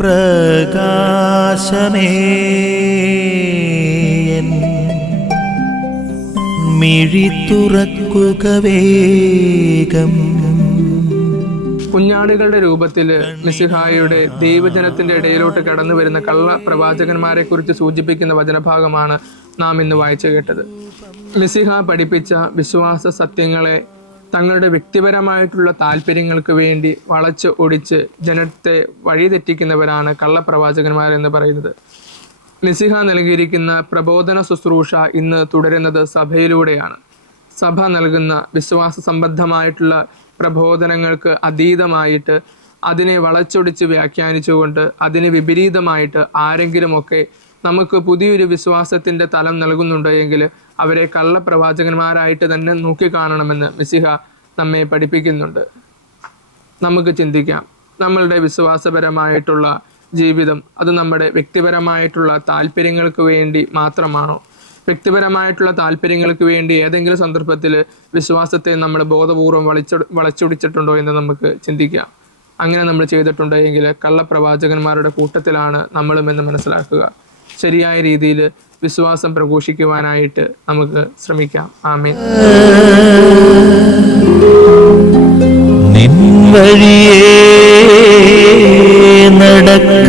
പ്രകാശമേ മിഴി തുറക്കുക വേഗം. കുഞ്ഞാടുകളുടെ രൂപത്തിൽ മിശിഹായുടെ ദൈവജനത്തിന്റെ ഇടയിലോട്ട് കടന്നു വരുന്ന കള്ള പ്രവാചകന്മാരെ കുറിച്ച് സൂചിപ്പിക്കുന്ന വചനഭാഗമാണ് നാം ഇന്ന് വായിച്ചു കേട്ടത്. മിശിഹ പഠിപ്പിച്ച വിശ്വാസ സത്യങ്ങളെ തങ്ങളുടെ വ്യക്തിപരമായിട്ടുള്ള താല്പര്യങ്ങൾക്ക് വേണ്ടി വളച്ച് ഒടിച്ച് ജനത്തെ വഴിതെറ്റിക്കുന്നവരാണ് കള്ളപ്രവാചകന്മാരെന്ന് പറയുന്നത്. മിശിഹ നൽകിയിരിക്കുന്ന പ്രബോധന ശുശ്രൂഷ ഇന്ന് തുടരുന്നത് സഭയിലൂടെയാണ്. സഭ നൽകുന്ന വിശ്വാസ സംബന്ധമായിട്ടുള്ള പ്രബോധനങ്ങൾക്ക് അതീതമായിട്ട് അതിനെ വളച്ചൊടിച്ച് വ്യാഖ്യാനിച്ചുകൊണ്ട് അതിന് വിപരീതമായിട്ട് ആരെങ്കിലുമൊക്കെ നമുക്ക് പുതിയൊരു വിശ്വാസത്തിൻ്റെ തലം നൽകുന്നുണ്ട് എങ്കിൽ അവരെ കള്ളപ്രവാചകന്മാരായിട്ട് തന്നെ നോക്കിക്കാണണമെന്ന് മിശിഹ നമ്മെ പഠിപ്പിക്കുന്നുണ്ട്. നമുക്ക് ചിന്തിക്കാം, നമ്മളുടെ വിശ്വാസപരമായിട്ടുള്ള ജീവിതം അത് നമ്മുടെ വ്യക്തിപരമായിട്ടുള്ള താല്പര്യങ്ങൾക്ക് വേണ്ടി മാത്രമാണോ? വ്യക്തിപരമായിട്ടുള്ള താല്പര്യങ്ങൾക്ക് വേണ്ടി ഏതെങ്കിലും സന്ദർഭത്തിൽ വിശ്വാസത്തെ നമ്മൾ ബോധപൂർവം വളച്ചൊടിച്ചിട്ടുണ്ടോ എന്ന് നമുക്ക് ചിന്തിക്കാം. അങ്ങനെ നമ്മൾ ചെയ്തിട്ടുണ്ടോ എങ്കിൽ കള്ളപ്രവാചകന്മാരുടെ കൂട്ടത്തിലാണ് നമ്മളുമെന്ന് മനസ്സിലാക്കുക. ശരിയായ രീതിയിൽ വിശ്വാസം പ്രഘോഷിക്കുവാനായിട്ട് നമുക്ക് ശ്രമിക്കാം. ആമേൻ. നിൻ വഴിയേ നടക്കാം.